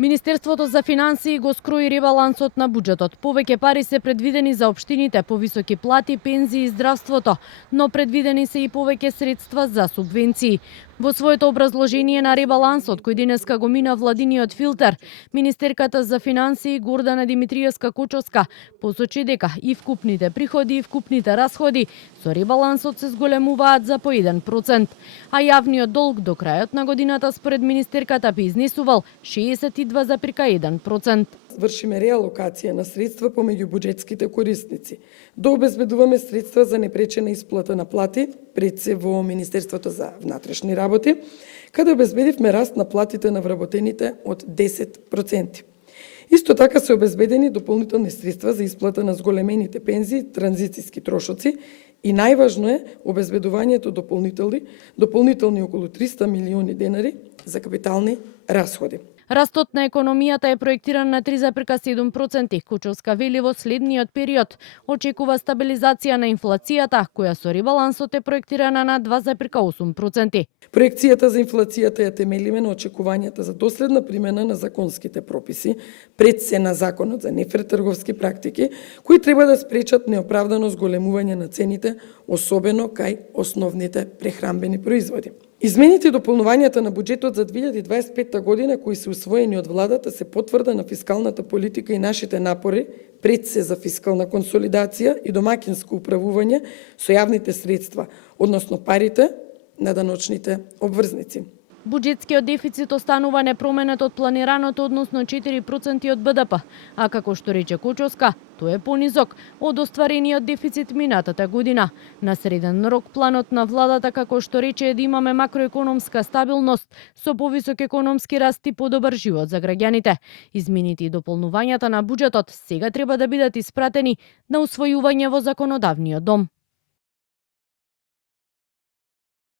Министерството за финансии го скрои ребалансот на буџетот. Повеќе пари се предвидени за општините, повисоки плати, пензии и здравството, но предвидени се и повеќе средства за субвенции. Во своето образложение на ребалансот, кој денеска го мина владиниот филтер, министерката за финансии Гордана Димитриевска-Кочовска посочи дека и вкупните приходи и вкупните расходи со ребалансот се зголемуваат за по 1%, а јавниот долг до крајот на годината според министерката би изнесувал 62,1%. Вршиме реалокација на средства помеѓу буџетските корисници, да обезбедуваме средства за непречена исплата на плати, пред се во Министерството за внатрешни работи, каде обезбедивме раст на платите на вработените од 10%. Исто така се обезбедени дополнителни средства за исплата на зголемените пензии, транзицијски трошоци и најважно е обезбедувањето дополнителни околу 300 милиони денари за капитални расходи. Растот на економијата е проектиран на 3,7%. Кочовска вели во следниот период очекува стабилизација на инфлацијата, која со ребалансот е проектирана на 2,8%. Проекцијата за инфлацијата ја темелиме на очекувањата за доследна примена на законските прописи, пред се на Законот за нефер трговски практики, кои треба да спречат неоправдано зголемување на цените, особено кај основните прехранбени производи. Измените и дополнувањата на буџетот за 2025 година кои се усвоени од владата се потврда на фискалната политика и нашите напори пред се за фискална консолидација и домакинско управување со јавните средства, односно парите на даночните обврзници. Буџетскиот дефицит останува непроменет од планираното, односно 4% од БДП, а како што рече Кочовска, тој е понизок од остварениот дефицит минатата година. На среден рок планот на владата, како што рече, е да имаме макроекономска стабилност со повисок економски раст и подобар живот за граѓаните. Измените и дополнувањата на буџетот сега треба да бидат испратени на усвојување во законодавниот дом.